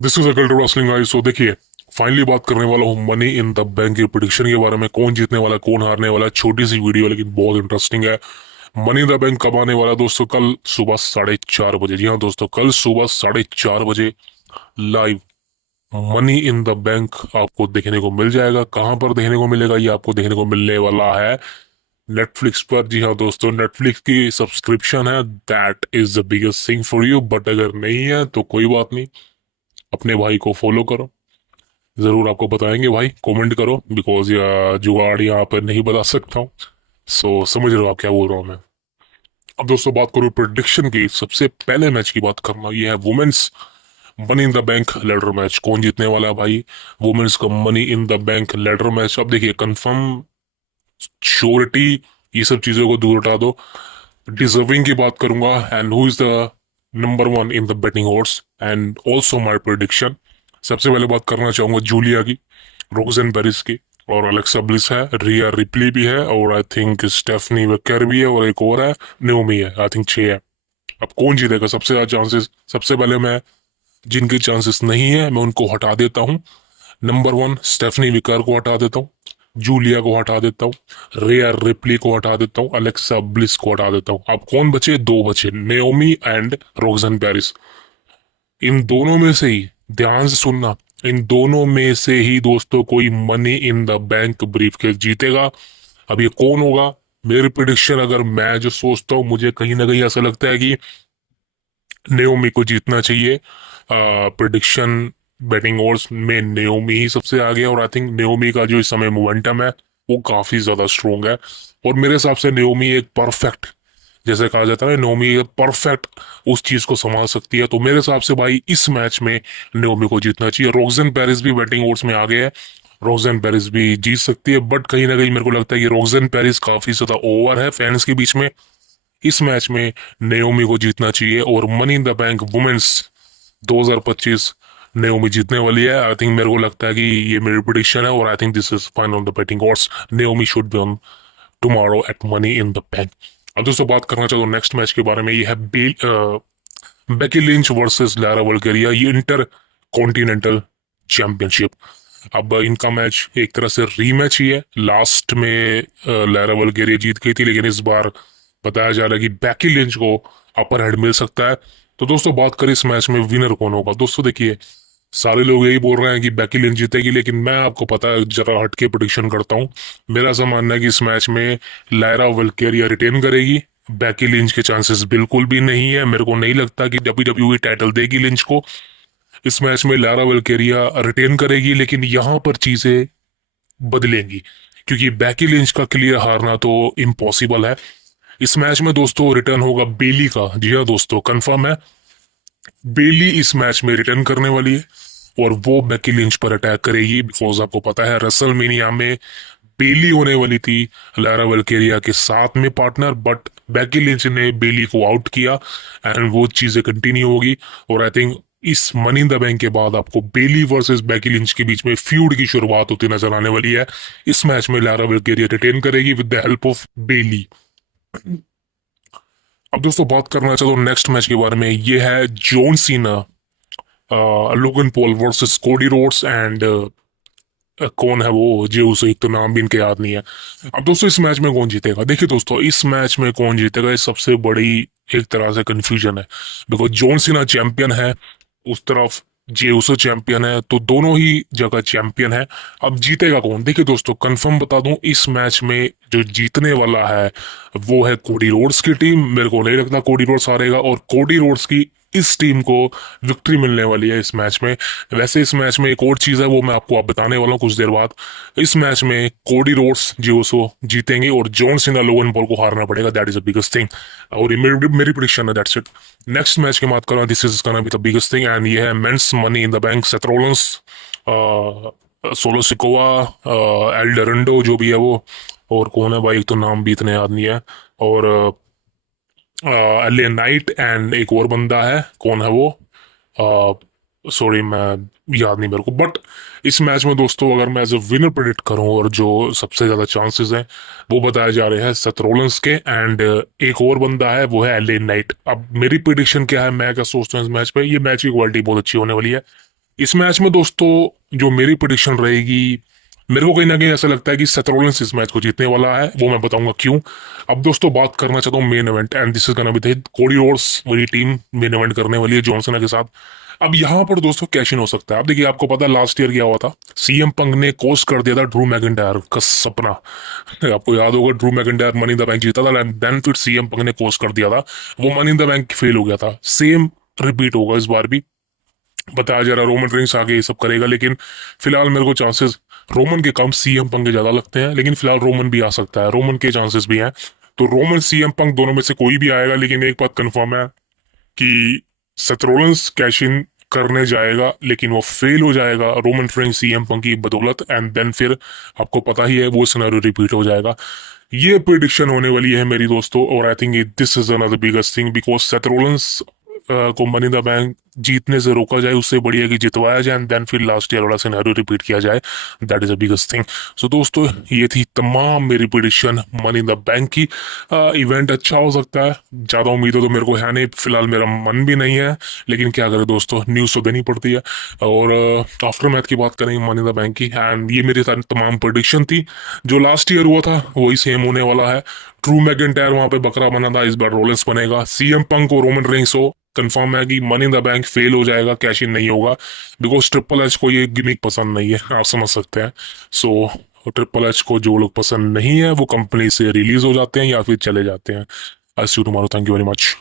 This is occult wrestling guys. So देखिए, फाइनली बात करने वाला हूँ मनी इन द बैंक के प्रिडिक्शन के बारे में। कौन जीतने वाला, कौन हारने वाला। छोटी सी वीडियो है लेकिन बहुत इंटरेस्टिंग है। मनी इन द बैंक कब आने वाला दोस्तों? कल सुबह 4:30 बजे। जी हाँ दोस्तों, कल सुबह 4:30 बजे live money in the bank आपको देखने को मिल जाएगा। कहाँ पर देखने को मिलेगा? ये आपको देखने को मिलने वाला है नेटफ्लिक्स पर। जी हाँ दोस्तों, नेटफ्लिक्स की सब्सक्रिप्शन है, that is the biggest thing for you. But अगर नहीं है तो कोई बात नहीं, अपने भाई को फॉलो करो, जरूर आपको बताएंगे भाई। कमेंट करो, बिकॉज जुगाड़ यहाँ पर नहीं बता सकता हूँ। सो समझ रहे हो आप क्या बोल रहा हूँ मैं। अब दोस्तों बात करूँ प्रिडिक्शन की, सबसे पहले मैच की बात करना, ये है women's money in the bank ladder match. कौन जीतने वाला है भाई? वुमेन्स का money in the bank ladder match. अब देखिए, कंफर्म, श्योरिटी, ये सब चीजों को दूर हटा दो। डिजर्विंग की बात करूंगा, and who is the number one in the betting horse and also my prediction. सबसे पहले बात करना चाहूंगा जूलिया की, रोक्सेन पेरिस की, और अलेक्सा ब्लिस है, रिया रिप्ली भी है, और आई थिंक स्टेफनी वेकर भी है, और एक और है, नेओमी है। आई थिंक 6 है। अब कौन जीतेगा? सबसे ज्यादा चांसेस, सबसे पहले मैं जिनके चांसेस नहीं है मैं उनको हटा देता हूँ। नंबर वन, स्टेफनी विकर को हटा देता हूँ, जूलिया को हटा देता हूँ, रेयर रिप्ली को हटा देता हूँ, अलेक्सा ब्लिस को हटा देता हूँ। अब कौन बचे? दो बचे, नेओमी एंड रोक्सन पेरिस। इन दोनों में से ही, ध्यान से सुनना, इन दोनों में से ही दोस्तों कोई money in the bank briefcase जीतेगा। अब ये कौन होगा? मेरी प्रिडिक्शन, अगर मैं जो सोचता हूँ, मुझे कहीं ना कहीं ऐसा लगता है कि नेओमी को जीतना चाहिए। प्रिडिक्शन बेटिंग ओड्स में नेओमी ही सबसे आगे है, और आई थिंक नेओमी का जो इस समय मोमेंटम है वो काफी ज्यादा स्ट्रोंग है। और मेरे हिसाब से नेओमी एक परफेक्ट, जैसे कहा जाता है ना, नेओमी परफेक्ट उस चीज को संभाल सकती है। तो मेरे हिसाब से भाई इस मैच में नेओमी को जीतना चाहिए। रोक्सन पेरिस भी बैटिंग ओड्स में आ गए हैं, रोक्सन पेरिस भी जीत सकती है, बट कहीं ना कहीं मेरे को लगता है कि रोक्सन पेरिस काफी ज्यादा ओवर है फैंस के बीच में। इस मैच में नेओमी को जीतना चाहिए, और money in the bank women's 2025 Naomi जीतने वाली है। आई थिंक, मेरे को लगता है कि ये मेरी प्रिडिक्शन है, और I think this is final on the batting odds. Naomi should be on tomorrow at money in the bank. अब दोस्तों बात करना चाहता हूँ नेक्स्ट मैच के बारे में। ये है बेकी लिंच वर्सेस लारा वल्गेरिया, ये इंटर कॉन्टिनेंटल चैंपियनशिप। अब इनका मैच एक तरह से रीमैच ही है। लास्ट में लारा वल्गेरिया जीत गई थी, लेकिन इस बार बताया जा रहा है कि बेकी लिंच को अपर हैंड मिल सकता है। तो दोस्तों बात करें इस मैच में विनर कौन होगा। दोस्तों देखिए, सारे लोग यही बोल रहे हैं कि बेकी लिंच जीतेगी, लेकिन मैं आपको पता है जरा हट के प्रेडिक्शन करता हूँ। मेरा ऐसा मानना है कि इस मैच में लायरा वल्केरिया रिटेन करेगी। बेकी लिंच के चांसेस बिल्कुल भी नहीं है। मेरे को नहीं लगता कि WWE टाइटल देगी लिंच को। इस मैच में लायरा वल्केरिया रिटेन करेगी, लेकिन यहां पर चीजें बदलेंगी, क्योंकि बेकी लिंच का क्लियर हारना तो इम्पॉसिबल है। इस मैच में दोस्तों रिटर्न होगा बेली का। जी हाँ दोस्तों, कंफर्म है, बेली इस मैच में रिटर्न करने वाली है, और वो बेकी लिंच पर अटैक करेगी। बिकॉज आपको पता है रेसलमेनिया में बेली होने वाली थी लारा वल्केरिया के साथ में पार्टनर, बट बेकी लिंच ने बेली को आउट किया, एंड वो चीजें कंटिन्यू होगी। और आई थिंक इस मनी इन द बैंक के बाद आपको बेली वर्सेस बेकी लिंच के बीच में फ्यूड की शुरुआत होती नजर आने वाली है। इस मैच में लारा वल्केरिया रिटेन करेगी with the help of belly. अब दोस्तों बात करना चाहता हूँ नेक्स्ट मैच के बारे में। ये है John Cena, Logan Paul versus Cody Rhodes, and कौन है वो, जो उसे एक तो नाम भी इनके याद नहीं है। अब दोस्तों इस मैच में कौन जीतेगा? देखिए दोस्तों, इस मैच में कौन जीतेगा, ये सबसे बड़ी एक तरह से कंफ्यूजन है। बिकॉज जॉन सीना चैंपियन है, उस तरफ जे उसो चैंपियन है, तो दोनों ही जगह चैंपियन है। अब जीतेगा कौन? देखिए दोस्तों, कंफर्म बता दूं, इस मैच में जो जीतने वाला है वो है कोडी रोड्स की टीम। मेरे को नहीं लगता कोडी रोड्स हारेगा, और कोडी रोड्स की इस टीम को विक्ट्री मिलने वाली है इस मैच में। वैसे इस मैच में एक और चीज है, वो मैं आपको आप बताने वाला हूँ कुछ देर बाद। इस मैच में कोडी रोड्स जो जीतेंगे, और जॉन सीना लोगन पॉल को हारना पड़ेगा। That is the biggest thing, और ये मेरी प्रिडिक्शन है। That's it. नेक्स्ट मैच की बात करूँ, this is gonna be the biggest thing, and ये है men's money in the bank. Seth Rollins, Solo Sikoa, एल डरंडो जो भी है वो, और कौन है भाई, एक तो नाम भी इतने याद नहीं है, और एलियन नाइट, एंड एक और बंदा है, कौन है वो, सॉरी मैं याद नहीं मेरे को। बट इस मैच में दोस्तों, अगर मैं एज अ विनर प्रेडिक्ट करूं, और जो सबसे ज्यादा चांसेस हैं वो बताए जा रहे हैं सेथ रोलिंस के, एंड एक और बंदा है वो है एलियन नाइट। अब मेरी प्रिडिक्शन क्या है, मैं क्या सोचता हूँ इस मैच पे, ये मैच की क्वालिटी बहुत अच्छी होने वाली है। इस मैच में दोस्तों जो मेरी प्रेडिक्शन रहेगी, मेरे को कहीं ना कहीं ऐसा लगता है कि सेथ रॉलिंस इस मैच को जीतने वाला है। वो मैं बताऊंगा क्यों। अब दोस्तों बात करना चाहता हूँ main event, and this is gonna be the Cody Rhodes वाली टीम मेन इवेंट करने वाली है जॉन सीना के साथ। अब यहाँ पर दोस्तों कैश इन हो सकता है। अब देखिए, आपको पता है लास्ट ईयर क्या हुआ था, सीएम पंक ने कोस कर दिया था ड्रू मैकिंटायर का सपना। आपको याद होगा, Drew McIntyre money in the bank जीता था, एंड देन फिर सीएम पंक ने कोस कर दिया था, वो money in the bank fail हो गया था। सेम रिपीट होगा इस बार भी। बताया जा रहा है रोमन रेंस आगे ये सब करेगा, लेकिन फिलहाल मेरे को चांसेस रोमन के कम सीएम पंक के ज्यादा लगते हैं। लेकिन फिलहाल रोमन भी आ सकता है, रोमन के चांसेस भी हैं। तो रोमन सीएम पंक दोनों में से कोई भी आएगा, लेकिन एक बात कंफर्म है कि सेथ रॉलिंस कैश इन करने जाएगा, लेकिन वो फेल हो जाएगा रोमन रेंस सीएम पंक की बदौलत, एंड देन फिर आपको पता ही है वो सिनेरियो रिपीट हो जाएगा। ये प्रिडिक्शन होने वाली है मेरी दोस्तों, और I think this is another biggest thing, because Seth Rollins को मनी इन द बैंक जीतने से रोका जाए, उससे बढ़िया कि जितवाया जाए, एंड देन फिर लास्ट ईयर वाला सिनेरियो रिपीट किया जाए। That is a biggest thing. So दोस्तों, ये थी तमाम मेरी prediction money in the bank की। इवेंट अच्छा हो सकता है, ज़्यादा उम्मीदें तो मेरे को है नहीं, फिलहाल मेरा मन भी नहीं है, लेकिन क्या करें दोस्तों, न्यूज़ तो देनी पड़ती है। और आफ्टर मैथ की बात करेंगे मनी इन द बैंक की, एंड ये मेरी तमाम प्रिडिक्शन थी। जो लास्ट ईयर हुआ था वही सेम होने वाला है। ड्रू मैकिंटायर वहां पे बकरा बना था, इस बार रोलेंस बनेगा। सीएम पंक और रोमन रेंस हो, कंफर्म है कि money in the bank fail हो जाएगा, कैश इन नहीं होगा, बिकॉज ट्रिपल एच को ये गिमिक पसंद नहीं है, आप समझ सकते हैं। सो ट्रिपल एच को जो लोग पसंद नहीं है वो कंपनी से रिलीज हो जाते हैं या फिर चले जाते हैं। I see you tomorrow, thank you very much.